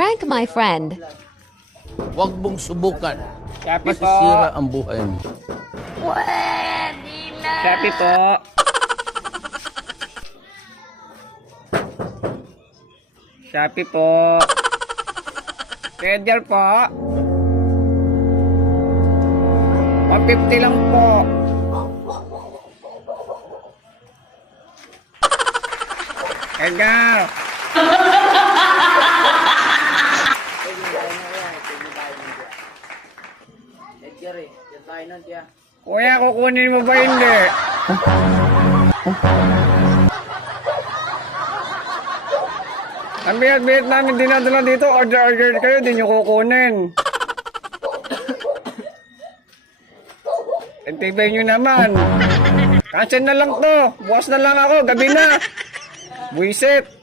prank my friend. Huwag mong subukan. Shopee po. Masisira ang buhay mo. Shopee po. Shopee po. Pedal po. 150 lang po. Edgar. Kuya, kukunin mo ba hindi? Ang bigat-bigat namin dinadala dito, order kayo, di nyo kukunin. Intibay nyo naman. Cancel na lang to, bukas na lang ako, gabi na. Buisit.